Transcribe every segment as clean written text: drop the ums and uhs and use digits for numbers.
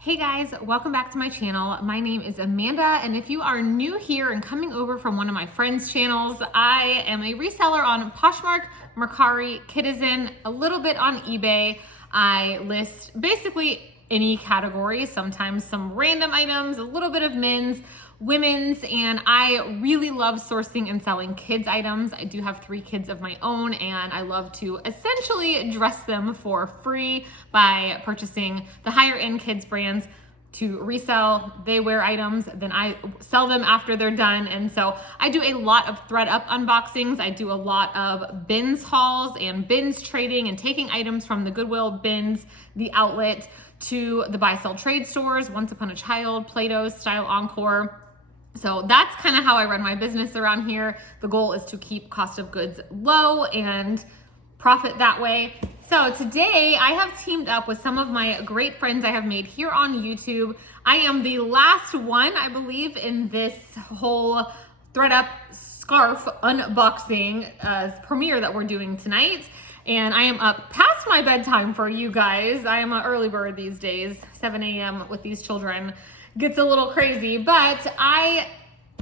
Hey guys, welcome back to my channel. My name is Amanda, and if you are new here and coming over from one of my friends' channels, I am a reseller on Poshmark, Mercari, Kidizen, a little bit on eBay. I list basically any category, sometimes some random items, a little bit of men's, women's, and I really love sourcing and selling kids items. I do have 3 kids of my own, and I love to essentially dress them for free by purchasing the higher end kids brands to resell. They wear items, then I sell them after they're done. And so I do a lot of ThredUP unboxings. I do a lot of bins hauls and bins trading and taking items from the Goodwill bins, the outlet, to the buy sell trade stores, Once Upon a Child, Plato's, Style Encore. So that's kind of how I run my business around here. The goal is to keep cost of goods low and profit that way. So today I have teamed up with some of my great friends I have made here on YouTube. I am the last one, I believe, in this whole ThredUP scarf unboxing premiere that we're doing tonight. And I am up past my bedtime for you guys. I am an early bird these days. 7 a.m. with these children gets a little crazy, but I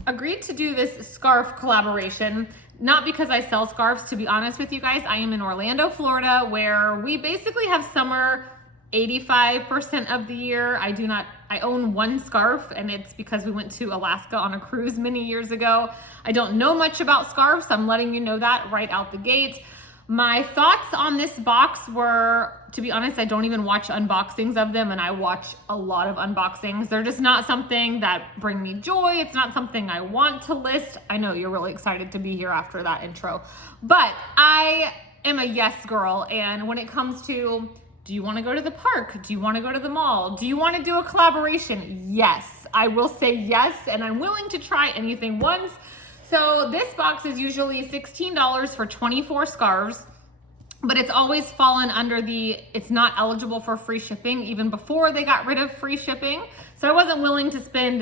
agreed to do this scarf collaboration, not because I sell scarves, to be honest with you guys. I am in Orlando, Florida, where we basically have summer 85% of the year. I own one scarf, and it's because we went to Alaska on a cruise many years ago. I don't know much about scarves, so I'm letting you know that right out the gate. My thoughts on this box were, to be honest, I don't even watch unboxings of them, and I watch a lot of unboxings. They're just not something that bring me joy. It's not something I want to list. I know you're really excited to be here after that intro, but I am a yes girl. And when it comes to, do you want to go to the park? Do you want to go to the mall? Do you want to do a collaboration? Yes, I will say yes, and I'm willing to try anything once. So this box is usually $16 for 24 scarves, but it's always fallen under it's not eligible for free shipping even before they got rid of free shipping. So I wasn't willing to spend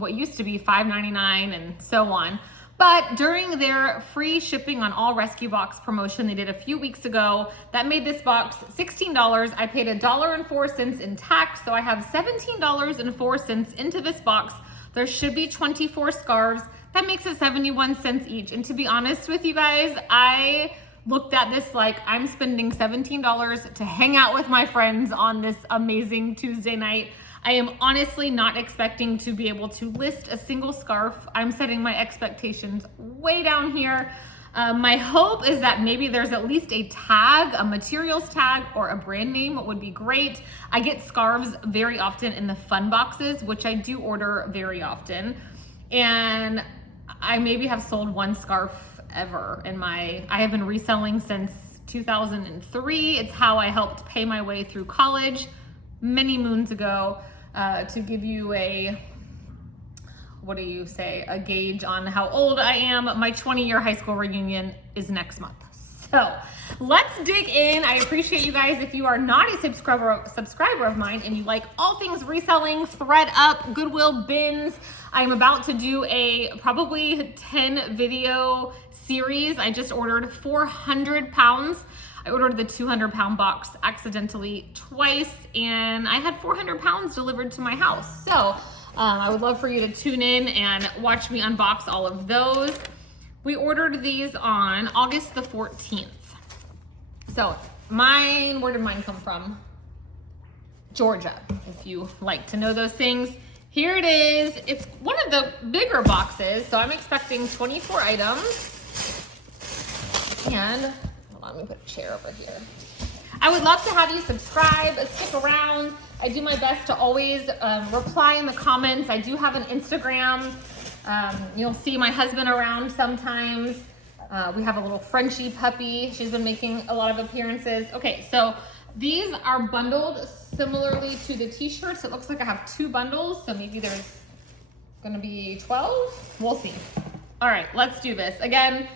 what used to be $5.99 and so on. But during their free shipping on all rescue box promotion they did a few weeks ago, that made this box $16. I paid $1.04 in tax, so I have $17.04 into this box. There should be 24 scarves. That makes it 71 cents each. And to be honest with you guys, I looked at this like I'm spending $17 to hang out with my friends on this amazing Tuesday night. I am honestly not expecting to be able to list a single scarf. I'm setting my expectations way down here. My hope is that maybe there's at least a tag, a materials tag, or a brand name would be great. I get scarves very often in the fun boxes, which I do order very often. And I maybe have sold one scarf ever I have been reselling since 2003. It's how I helped pay my way through college many moons ago. To give you a gauge on how old I am, my 20-year high school reunion is next month. So let's dig in. I appreciate you guys. If you are not a subscriber of mine and you like all things reselling, ThredUP, Goodwill bins, I'm about to do a probably 10 video series. I just ordered 400 pounds. I ordered the 200-pound box accidentally twice, and I had 400 pounds delivered to my house. So I would love for you to tune in and watch me unbox all of those. We ordered these on August the 14th. So where did mine come from? Georgia, if you like to know those things. Here it is. It's one of the bigger boxes, so I'm expecting 24 items. And hold on, let me put a chair over here. I would love to have you subscribe, stick around. I do my best to always reply in the comments. I do have an Instagram. You'll see my husband around sometimes. We have a little Frenchie puppy. She's been making a lot of appearances. Okay, so these are bundled similarly to the t-shirts. It looks like I have 2 bundles, so maybe there's gonna be 12. We'll see. All right, let's do this. Again,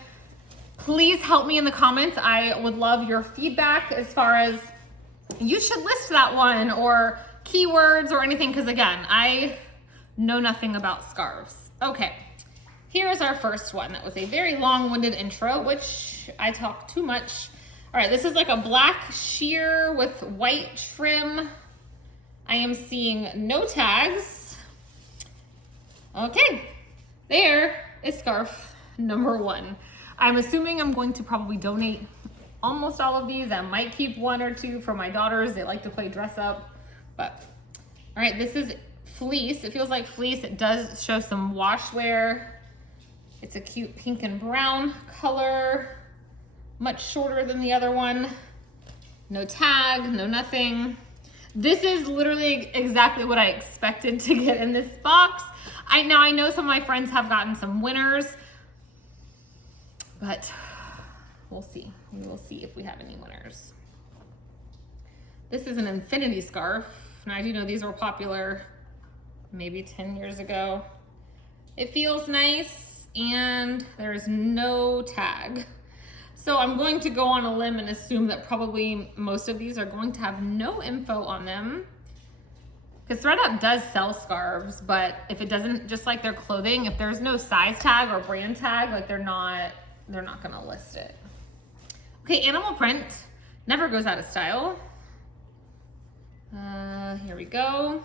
please help me in the comments. I would love your feedback as far as you should list that one or keywords or anything, because again, I know nothing about scarves. Okay, here's our first one. That was a very long-winded intro, which I talk too much. All right, this is like a black sheer with white trim. I am seeing no tags. Okay, there is scarf number 1. I'm assuming I'm going to probably donate almost all of these. I might keep 1 or 2 for my daughters. They like to play dress up, but all right, this is fleece. It feels like fleece. It does show some wash wear. It's a cute pink and brown color, much shorter than the other one. No tag, no nothing. This is literally exactly what I expected to get in this box. I know some of my friends have gotten some winners, but we'll see. We will see if we have any winners. This is an infinity scarf. Now I do know these were popular maybe 10 years ago. It feels nice and there's no tag. So I'm going to go on a limb and assume that probably most of these are going to have no info on them. Because ThredUP does sell scarves, but if it doesn't, just like their clothing, if there's no size tag or brand tag, like they're not gonna list it. Okay, animal print never goes out of style. Here we go.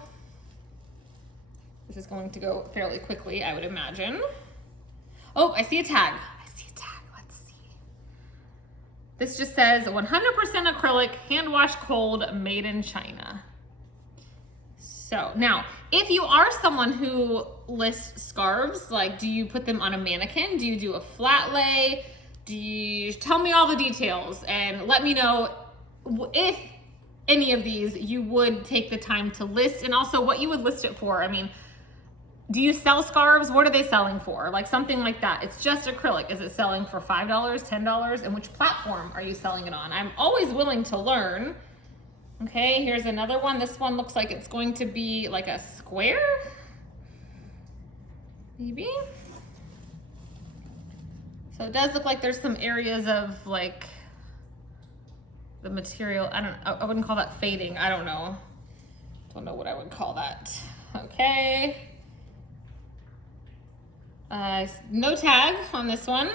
This is going to go fairly quickly, I would imagine. Oh, I see a tag. Let's see. This just says 100% acrylic, hand wash cold, made in China. So now, if you are someone who lists scarves, like do you put them on a mannequin? Do you do a flat lay? Tell me all the details and let me know if any of these you would take the time to list, and also what you would list it for. I mean, do you sell scarves? What are they selling for? Like something like that. It's just acrylic. Is it selling for $5, $10? And which platform are you selling it on? I'm always willing to learn. Okay, here's another one. This one looks like it's going to be like a square, maybe. So it does look like there's some areas of like the material. I wouldn't call that fading. I don't know. Don't know what I would call that. Okay. No tag on this one,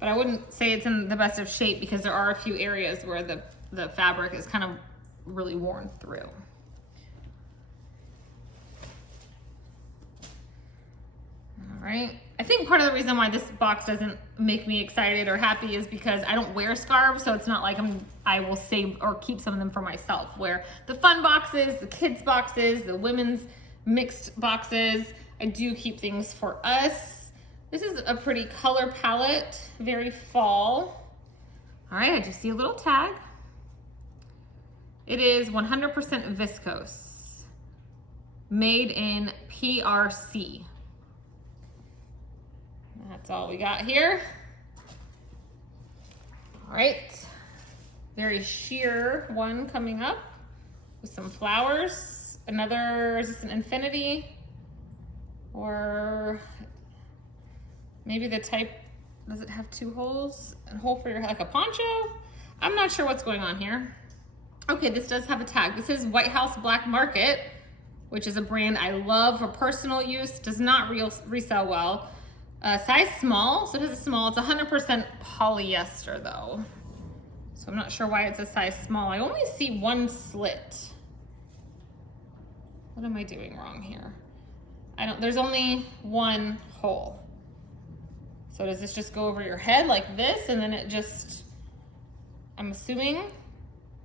but I wouldn't say it's in the best of shape because there are a few areas where the fabric is kind of really worn through. All right. I think part of the reason why this box doesn't make me excited or happy is because I don't wear scarves, so it's not like I will save or keep some of them for myself. Where the fun boxes, the kids boxes, the women's mixed boxes, I do keep things for us. This is a pretty color palette, very fall. All right, I just see a little tag. It is 100% viscose, made in PRC. That's all we got here. All right, very sheer one coming up with some flowers. Another, is this an infinity? Or maybe the type, does it have 2 holes? A hole for your, like a poncho? I'm not sure what's going on here. Okay, this does have a tag. This is White House Black Market, which is a brand I love for personal use. Does not resell well. Size small, so it is a small. It's 100% polyester though. So I'm not sure why it's a size small. I only see 1 slit. What am I doing wrong here? There's only 1 hole. So does this just go over your head like this and then it just, I'm assuming,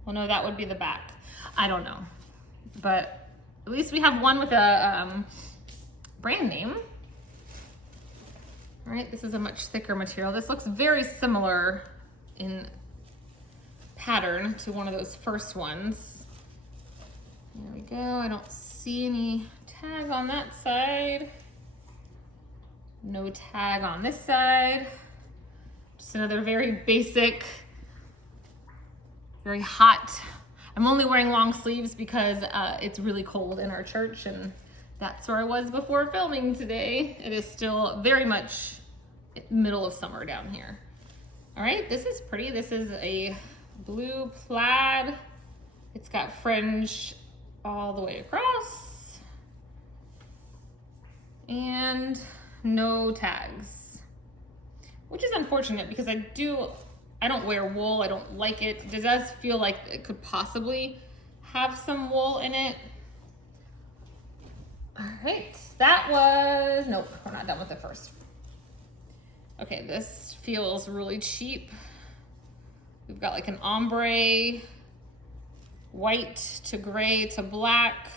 well no, that would be the back. I don't know. But at least we have one with a brand name. All right, this is a much thicker material. This looks very similar in pattern to one of those first ones. There we go. I don't see any tag on that side. No tag on this side. Just another very basic, very hot. I'm only wearing long sleeves because it's really cold in our church and that's where I was before filming today. It is still very much middle of summer down here. All right, this is pretty. This is a blue plaid. It's got fringe all the way across and no tags, which is unfortunate because I don't wear wool. I don't like it. It does feel like it could possibly have some wool in it. All right, that was, nope, we're not done with it first. Okay, this feels really cheap. We've got like an ombre, white to gray to black.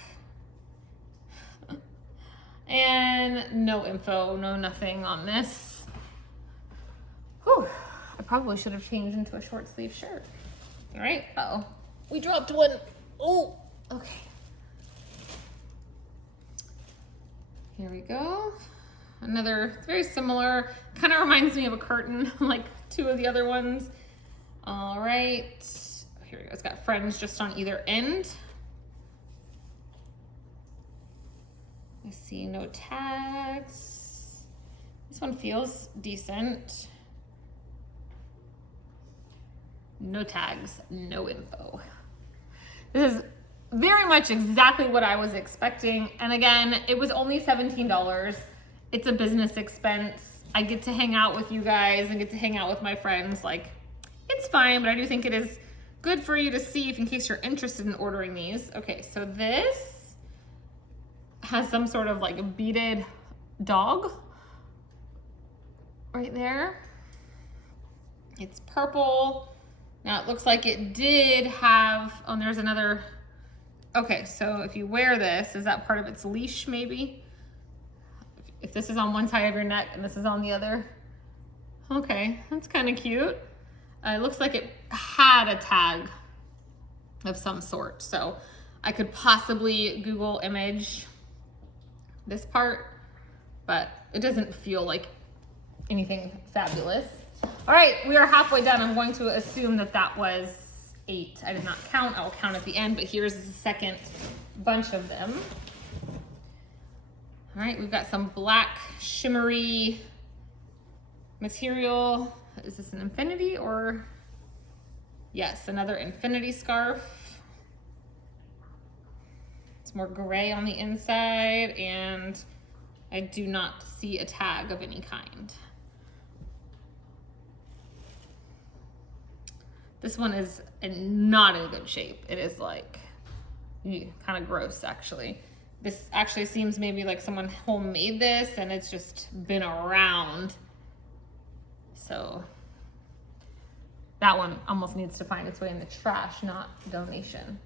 And no info, no nothing on this. Whew, I probably should have changed into a short sleeve shirt. All right, uh-oh, we dropped one. Oh, okay. Here we go. Another very similar, kind of reminds me of a curtain, like two of the other ones. All right, here we go. It's got fringe just on either end. I see no tags. This one feels decent. No tags, no info. This is very much exactly what I was expecting. And again, it was only $17. It's a business expense. I get to hang out with you guys and get to hang out with my friends. Like, it's fine, but I do think it is good for you to see if in case you're interested in ordering these. Okay, so this has some sort of like beaded dog right there. It's purple. Now it looks like it did have, oh, and there's another. Okay, so if you wear this, is that part of its leash maybe? If this is on one side of your neck and this is on the other. Okay, that's kind of cute. It looks like it had a tag of some sort. So I could possibly Google image this part, but it doesn't feel like anything fabulous. All right, we are halfway done. I'm going to assume that that was 8. I did not count. I will count at the end, but here's the second bunch of them. All right, we've got some black shimmery material. Is this an infinity or? Yes, another infinity scarf. It's more gray on the inside, and I do not see a tag of any kind. This one is not in good shape. It is like kind of gross, actually. This actually seems maybe like someone homemade this and it's just been around. So that one almost needs to find its way in the trash, not donation.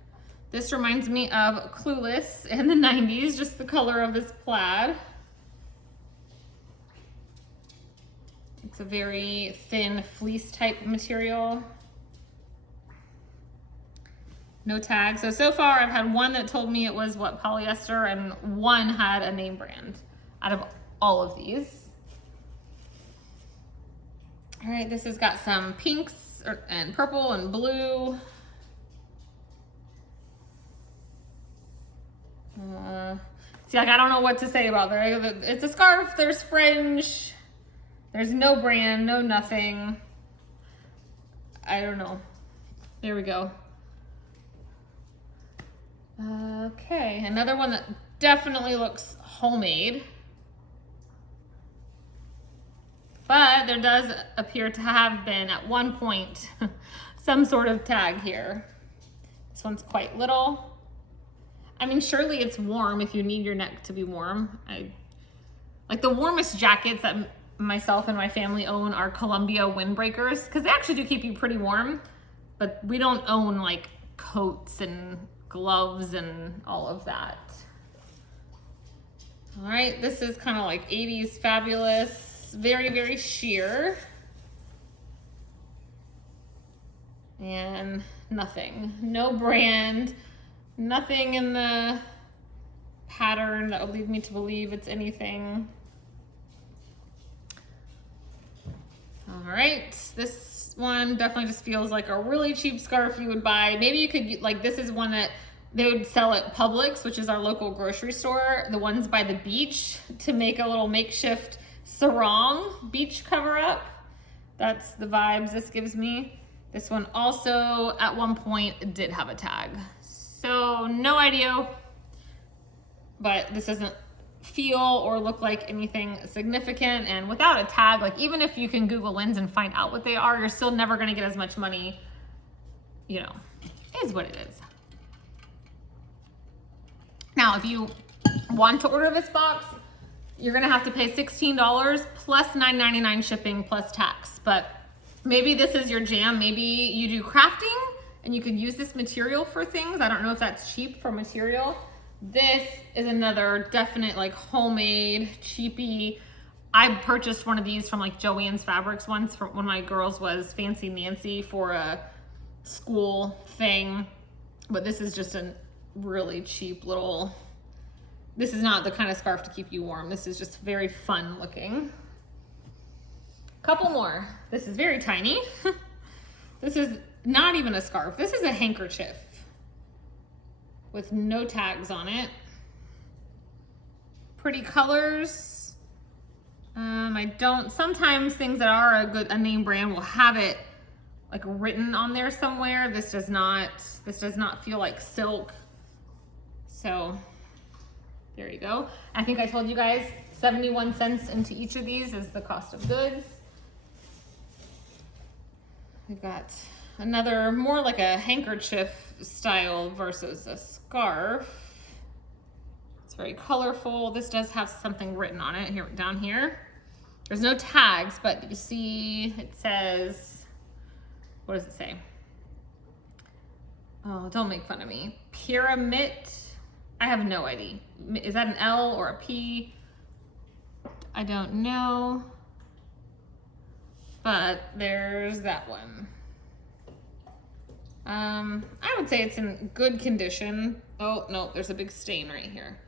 This reminds me of Clueless in the 90s, just the color of this plaid. It's a very thin fleece type material. No tag. So far I've had one that told me it was what, polyester, and one had a name brand out of all of these. All right, this has got some pinks and purple and blue. See, like, I don't know what to say about that. It's a scarf, there's fringe, there's no brand, no nothing. I don't know. There we go. Okay, another one that definitely looks homemade. But there does appear to have been at one point some sort of tag here. This one's quite little. I mean, surely it's warm if you need your neck to be warm. Like the warmest jackets that myself and my family own are Columbia windbreakers, because they actually do keep you pretty warm, but we don't own like coats and gloves and all of that. All right, this is kind of like 80s fabulous, very, very sheer. And nothing, no brand, nothing in the pattern that would lead me to believe it's anything. All right, this one definitely just feels like a really cheap scarf you would buy. Maybe you could, like, this is one that they would sell at Publix, which is our local grocery store, the ones by the beach, to make a little makeshift sarong beach cover up. That's the vibes this gives me. This one also at one point did have a tag. So no idea, but this doesn't feel or look like anything significant. And without a tag, like even if you can Google lens and find out what they are, you're still never gonna get as much money, you know, it is what it is. Now, if you want to order this box, you're gonna have to pay $16 plus $9.99 shipping plus tax. But maybe this is your jam. Maybe you do crafting and you could use this material for things. I don't know if that's cheap for material. This is another definite like homemade, cheapy. I purchased one of these from like Joann's Fabrics once for when my girls was Fancy Nancy for a school thing. But this is just a really cheap little, this is not the kind of scarf to keep you warm. This is just very fun looking. Couple more. This is very tiny. This is not even a scarf. This is a handkerchief with no tags on it. Pretty colors. Sometimes things that are a name brand will have it like written on there somewhere. This does not feel like silk. So there you go. I think I told you guys 71 cents into each of these is the cost of goods. We've got another more like a handkerchief style versus a scarf. It's very colorful. This does have something written on it here down here. There's no tags, but you see it says, what does it say? Oh, don't make fun of me. Pyramid. I have no idea. Is that an L or a P? I don't know. But there's that one. I would say it's in good condition. Oh, no, there's a big stain right here.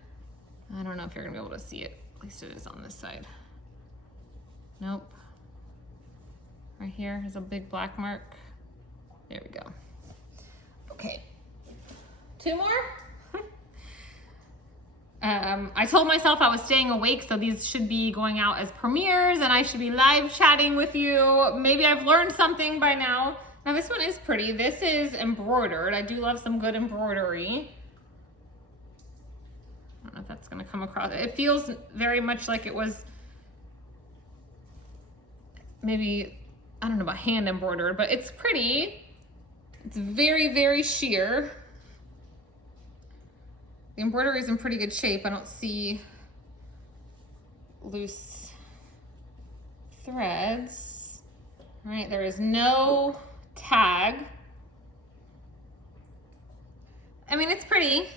I don't know if you're gonna be able to see it. At least it is on this side. Nope. Right here is a big black mark. There we go. Okay, 2 more. I told myself I was staying awake, so these should be going out as premieres and I should be live chatting with you. Maybe I've learned something by now. Now this one is pretty. This is embroidered. I do love some good embroidery. I don't know if that's gonna come across. It feels very much like it was maybe, I don't know about hand embroidered, but it's pretty. It's very, very sheer. The embroidery is in pretty good shape. I don't see loose threads. All right, there is no tag. I mean, it's pretty.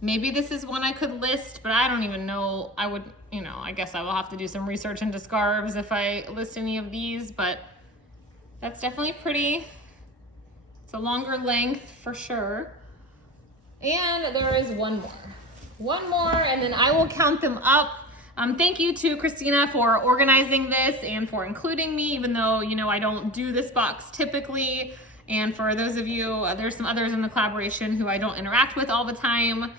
Maybe this is one I could list, but I don't even know. I would, I guess I will have to do some research into scarves if I list any of these, but that's definitely pretty. It's a longer length for sure. And there is one more, and then I will count them up. Thank you to Christina for organizing this and for including me, even though, I don't do this box typically. And for those of you, there's some others in the collaboration who I don't interact with all the time.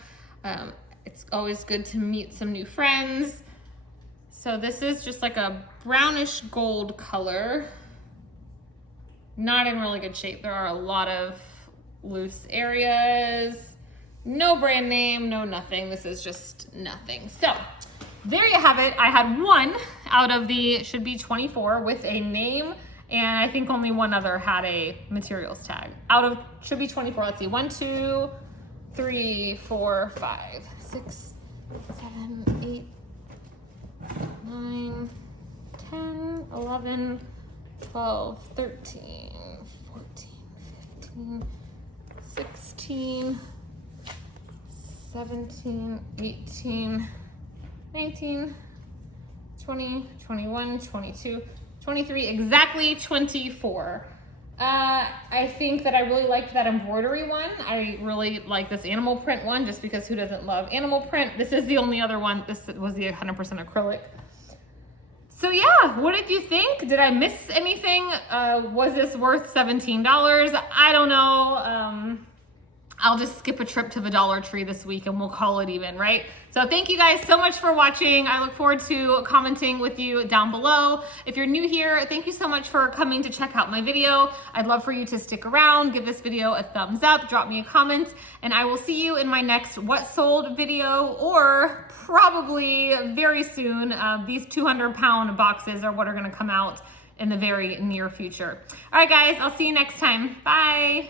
It's always good to meet some new friends. So this is just like a brownish gold color. Not in really good shape. There are a lot of loose areas. No brand name, no nothing. This is just nothing. So there you have it. I had one out of the, should be 24 with a name, and I think only one other had a materials tag. Out of, should be 24, let's see, 1, 2, 3, 4, 5, 6, 7, 8, 9, 10, 11, 12, 13, 14, 15, 16, 17, 18, 19, 20, 21, 22, 23, exactly 24. I think that I really liked that embroidery one. I really like this animal print one just because who doesn't love animal print? This is the only other one. This was the 100% acrylic. So yeah, what did you think? Did I miss anything? Was this worth $17? I don't know. I'll just skip a trip to the Dollar Tree this week and we'll call it even, right? So thank you guys so much for watching. I look forward to commenting with you down below. If you're new here, thank you so much for coming to check out my video. I'd love for you to stick around, give this video a thumbs up, drop me a comment, and I will see you in my next What Sold video, or probably very soon, these 200-pound boxes are what are gonna come out in the very near future. All right, guys, I'll see you next time. Bye.